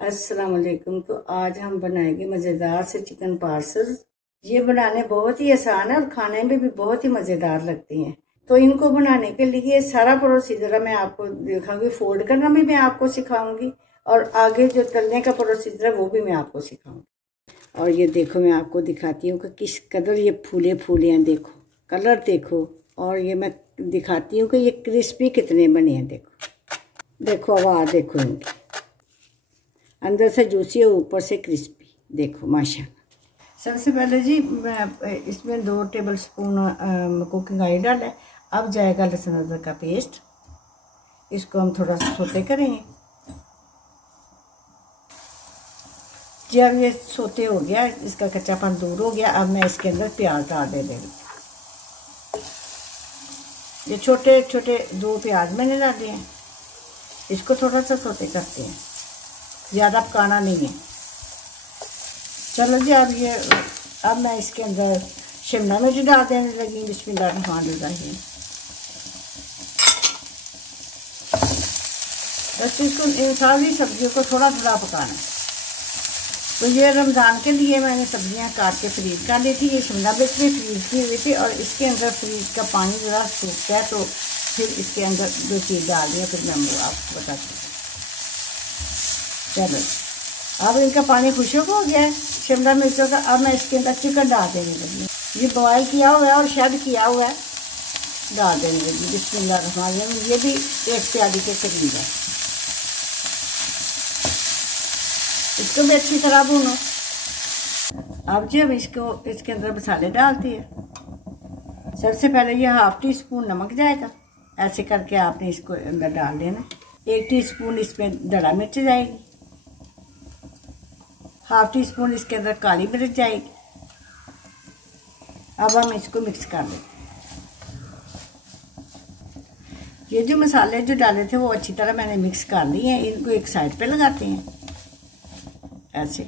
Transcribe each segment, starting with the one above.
अस्सलाम वालेकुम। तो आज हम बनाएंगे मज़ेदार से चिकन पार्सल। ये बनाने बहुत ही आसान है और खाने में भी बहुत ही मज़ेदार लगते हैं। तो इनको बनाने के लिए सारा प्रोसीजर मैं आपको दिखाऊंगी, फोल्ड करना भी मैं आपको सिखाऊंगी और आगे जो तलने का प्रोसीजर है वो भी मैं आपको सिखाऊंगी। और ये देखो, मैं आपको दिखाती हूँ कि किस कदर ये फूले फूले हैं। देखो कलर देखो, और ये मैं दिखाती हूँ कि ये क्रिस्पी कितने बने हैं। देखो देखो आवाज़ देखो इनकी, अंदर से जूसी और ऊपर से क्रिस्पी। देखो माशाल्लाह। सबसे पहले जी मैं इसमें 2 टेबल स्पून कुकिंग ऑयल डाला है। अब जाएगा लहसुन अदरक का पेस्ट। इसको हम थोड़ा सा सोते करेंगे। जब ये सोते हो गया, इसका कच्चापन दूर हो गया, अब मैं इसके अंदर प्याज डाल दे रही हूँ। ये छोटे छोटे 2 प्याज मैंने डाले हैं। इसको थोड़ा सा सोते करते हैं, ज़्यादा पकाना नहीं है। चलो जी, अब मैं इसके अंदर शिमला मिर्च डाल देने लगी। बिस्मिल्लाहिर्रहमानिर्रहीम। बस इसको, इन सारी सब्जियों को थोड़ा थोड़ा पकाना है। तो ये रमज़ान के लिए मैंने सब्जियां काट के फ्रीज कर ली थी। ये शिमला मिर्च भी फ्रीज की हुई थी और इसके अंदर फ्रीज का पानी ज़रा सूखता है, तो फिर इसके अंदर जो चीज़ डाल दी है फिर मैं आपको बताती हूँ। चलो, अब इनका पानी खुशक हो गया है शिमला मिर्चों का। अब मैं इसके अंदर चिकन डाल देने लगी। ये बॉयल किया हुआ है और शेड किया हुआ है, डाल देने लगी। बिस्मिल्लाहिर्रहमानिर्रहीम। ये भी 1 प्याली के करीब है। इसको भी अच्छी तरह भूनो। अब जब इसके अंदर मसाले डालती है। सबसे पहले ये 1/2 टीस्पून नमक जाएगा। ऐसे करके आपने इसको अंदर डाल देना। 1 टीस्पून इसमें दड़ा मिर्च जाएगी। 1/2 टीस्पून इसके अंदर काली मिर्च जाएगी। अब हम इसको मिक्स कर लेंगे। ये जो मसाले जो डाले थे वो अच्छी तरह मैंने मिक्स कर लिए हैं। इनको एक साइड पे लगाते हैं ऐसे।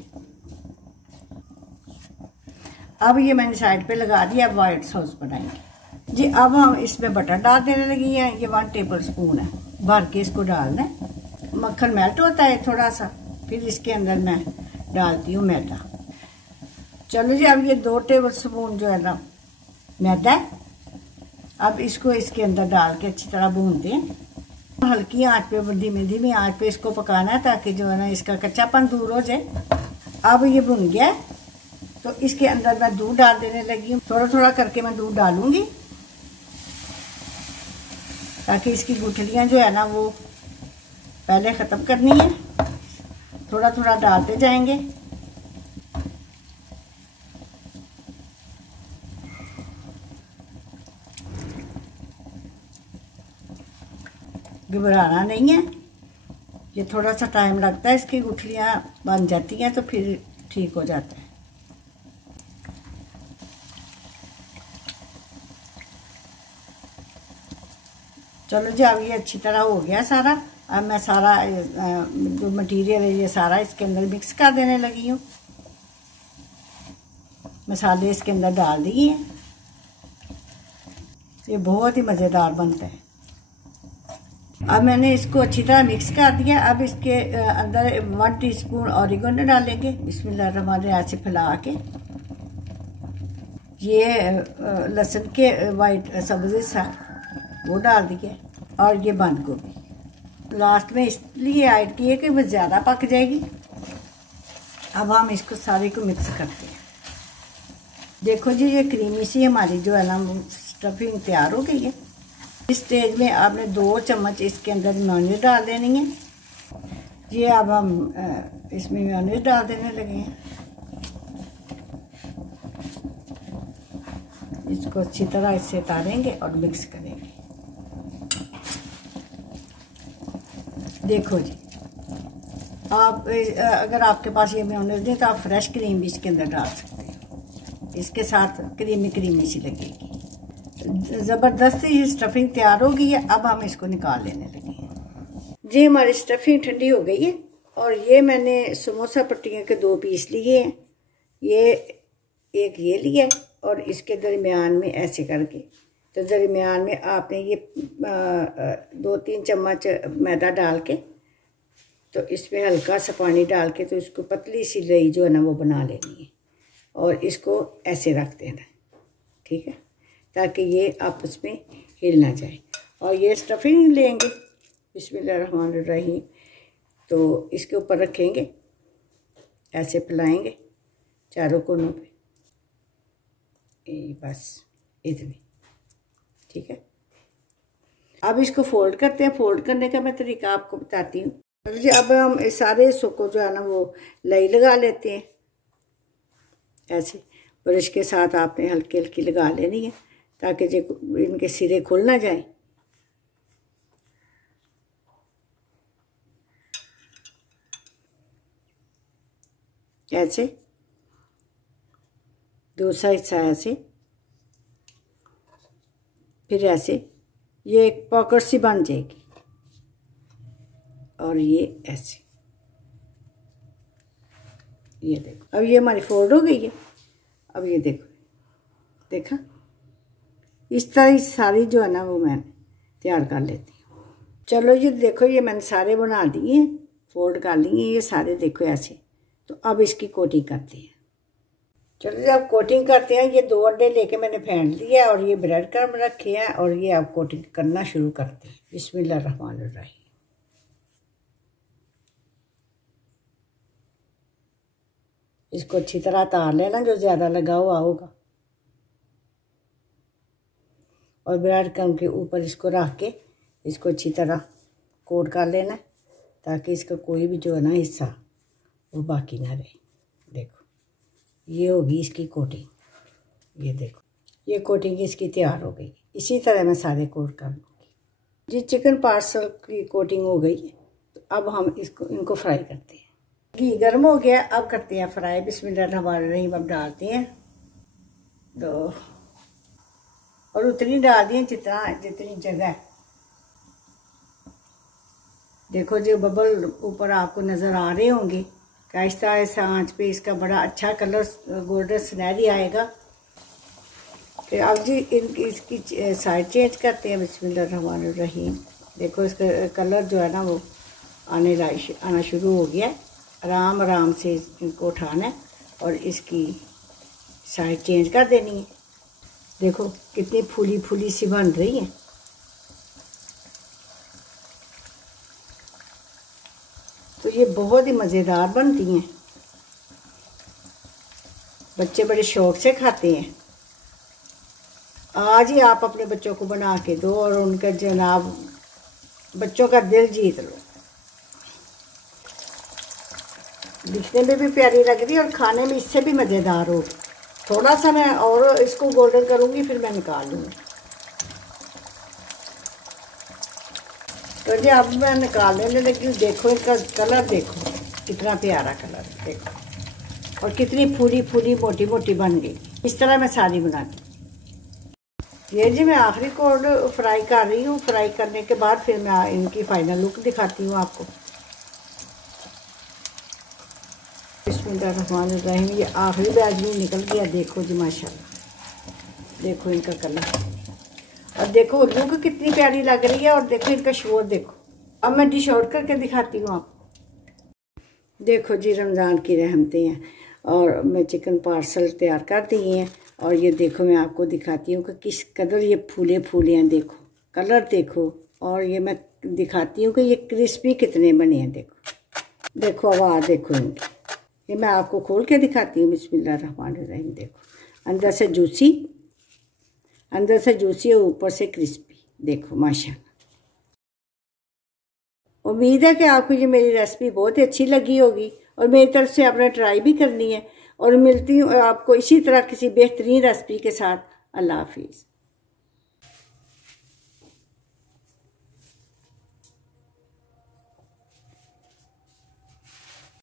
अब ये मैंने साइड पे लगा दिया। अब वाइट सॉस बनाएंगे जी। अब हम इसमें बटर डाल देने लगी हैं। ये 1 टेबल स्पून है, भर के इसको डालना है। मक्खन मेल्ट होता है थोड़ा सा, फिर इसके अंदर मैं डालती हूँ मैदा। चलो जी, अब ये 2 टेबल स्पून जो है ना मैदा है। अब इसको इसके अंदर डाल के अच्छी तरह भूनते हैं। हल्की आंच पे, धीमी धीमी आंच पे इसको पकाना है, ताकि जो है ना इसका कच्चापन दूर हो जाए। अब ये भुन गया है, तो इसके अंदर मैं दूध डाल देने लगी हूँ। थोड़ा थोड़ा करके मैं दूध डालूंगी, ताकि इसकी गुठलियाँ जो है ना वो पहले ख़त्म करनी है। थोड़ा थोड़ा डालते जाएंगे। घबराना नहीं है, ये थोड़ा सा टाइम लगता है। इसकी गुठलियाँ बन जाती हैं तो फिर ठीक हो जाता है। चलो जी, अब ये अच्छी तरह हो गया सारा। अब मैं सारा जो मटेरियल है ये सारा इसके अंदर मिक्स कर देने लगी हूँ। मसाले इसके अंदर डाल दिए हैं। ये बहुत ही मज़ेदार बनता है। अब मैंने इसको अच्छी तरह मिक्स कर दिया। अब इसके अंदर 1 टीस्पून ऑरिगेनो डालेंगे। बिस्मिल्लाहिर्रहमानिर्रहीम। ऐसे फैला के ये लहसुन के वाइट सब्ज़ हिस्सा वो डाल दिए, और ये बंद गोभी लास्ट में इसलिए ऐड किए कि वो ज़्यादा पक जाएगी। अब हम इसको सारे को मिक्स करते हैं। देखो जी, ये क्रीमी सी हमारी जो है ना स्टफिंग तैयार हो गई है। इस स्टेज में आपने 2 चम्मच इसके अंदर मेयोनीज डाल देनी है। ये अब हम इसमें मेयोनीज डाल देने लगे हैं। इसको अच्छी तरह इससे तारेंगे और मिक्स करेंगे। देखो जी, आप अगर आपके पास ये मेयोनीज नहीं तो आप फ्रेश क्रीम भी इसके अंदर डाल सकते हैं। इसके साथ क्रीमी क्रीमी सी लगेगी। ज़बरदस्त ये स्टफिंग तैयार हो गई है। अब हम इसको निकाल लेने लगे हैं जी। हमारी स्टफिंग ठंडी हो गई है और ये मैंने समोसा पट्टियों के 2 पीस लिए हैं। ये एक ये लिया है और इसके दरमियान में ऐसे करके, तो दरमियान में आपने ये 2-3 चम्मच मैदा डाल के तो इसमें हल्का सा पानी डाल के तो इसको पतली सी लई जो है ना वो बना लेनी है और इसको ऐसे रख देना, ठीक है, ताकि ये आपस में हिल ना जाए। और ये स्टफिंग लेंगे, बिस्मिल्लाहिर्रहमानिर्रहीम, तो इसके ऊपर रखेंगे, ऐसे फैलाएंगे चारों कोनों पे, बस इतनी, ठीक है। अब इसको फोल्ड करते हैं। फोल्ड करने का मैं तरीका आपको बताती हूँ। अब हम इस सारे हिस्सों को जो है ना वो लई लगा लेते हैं ऐसे। ब्रश के साथ आपने हल्की हल्की लगा लेनी है ताकि जो इनके सिरे खुल ना जाए। ऐसे दूसरा हिस्सा ऐसे, फिर ऐसे, ये एक पॉकेट सी बन जाएगी और ये ऐसे, ये देखो अब ये हमारी फोल्ड हो गई है। अब ये देखो, देखा, इस तरह सारी जो है ना वो मैं तैयार कर लेती हूँ। चलो ये देखो, ये मैंने सारे बना दिए हैं, फोल्ड कर लिए ये सारे, देखो ऐसे। तो अब इसकी कोटिंग करते हैं। चलो जब कोटिंग करते हैं, ये 2 अंडे लेके मैंने फेंट लिया और ये ब्रेड क्रम्ब रखे हैं और ये अब कोटिंग करना शुरू करते हैं। बिस्मिल्लाहिर्रहमानिर्रहीम। इसको अच्छी तरह तार लेना जो ज़्यादा लगा हुआ होगा और ब्रेड क्रम्ब के ऊपर इसको रख के इसको अच्छी तरह कोट कर लेना ताकि इसका कोई भी जो है ना हिस्सा वो बाकी ना रहे। देखो ये होगी इसकी कोटिंग। ये देखो ये कोटिंग इसकी तैयार हो गई। इसी तरह मैं सारे कोट कर लूँगी। जी चिकन पार्सल की कोटिंग हो गई है। तो अब हम इनको फ्राई करते हैं। घी गर्म हो गया, अब करते हैं फ्राई। बिस्मिल्लाहिर्रहमानिर्रहीम। अब डालते हैं तो, और उतनी डाल दिए जितनी जगह है। देखो जो बबल ऊपर आपको नज़र आ रहे होंगे, आहिस्ता आहिस्ता आँच पे इसका बड़ा अच्छा कलर गोल्डन सुनहरी आएगा। फिर अब जी इसकी साइड चेंज करते हैं। बिस्मिल्लाहिर्रहमानिर्रहीम। देखो इसका कलर जो है ना वो आना शुरू हो गया है। आराम आराम से इनको उठाना है और इसकी साइड चेंज कर देनी है। देखो कितनी फूली फूली सी बन रही है। तो ये बहुत ही मज़ेदार बनती हैं। बच्चे बड़े शौक से खाते हैं। आज ही आप अपने बच्चों को बना के दो और उनका जनाब बच्चों का दिल जीत लो। दिखने में भी प्यारी लग रही है और खाने में इससे भी मज़ेदार होगी। थोड़ा सा मैं और इसको गोल्डन करूँगी, फिर मैं निकाल लूँगी। तो जी अब मैं निकालने लगी हूँ। देखो इसका कलर, देखो कितना प्यारा कलर है, देखो, और कितनी फूली फूली मोटी मोटी बन गई। इस तरह मैं सारी बनाती हूँ। ये जी मैं आखिरी कोड फ्राई कर रही हूँ। फ्राई करने के बाद फिर मैं इनकी फाइनल लुक दिखाती हूँ आपको। बिस्मिल्लाहिर्रहमानिर्रहीम। ये आखिरी बैच भी निकल गया। देखो जी माशाल्लाह, देखो इनका कलर और देखो लुक कितनी प्यारी लग रही है। और देखो इनका शोर देखो। अब मैं डिश आउट करके दिखाती हूँ आपको। देखो जी रमज़ान की रहमतें हैं और मैं चिकन पार्सल तैयार कर दिए हैं। और ये देखो मैं आपको दिखाती हूँ कि किस कदर ये फूले फूले हैं। देखो कलर देखो, और ये मैं दिखाती हूँ कि ये क्रिस्पी कितने बने हैं। देखो देखो आवाज़ देखो इनकी। ये मैं आपको खोल के दिखाती हूँ। बिस्मिल्लाहिर्रहमानिर्रहीम। देखो अंदर से जूसी, अंदर से जूसी और ऊपर से क्रिस्पी। देखो माशाल्लाह। उम्मीद है कि आपको ये मेरी रेसिपी बहुत ही अच्छी लगी होगी और मेरी तरफ से आपने ट्राई भी करनी है। और मिलती हूँ आपको इसी तरह किसी बेहतरीन रेसिपी के साथ। अल्लाह हाफिज़।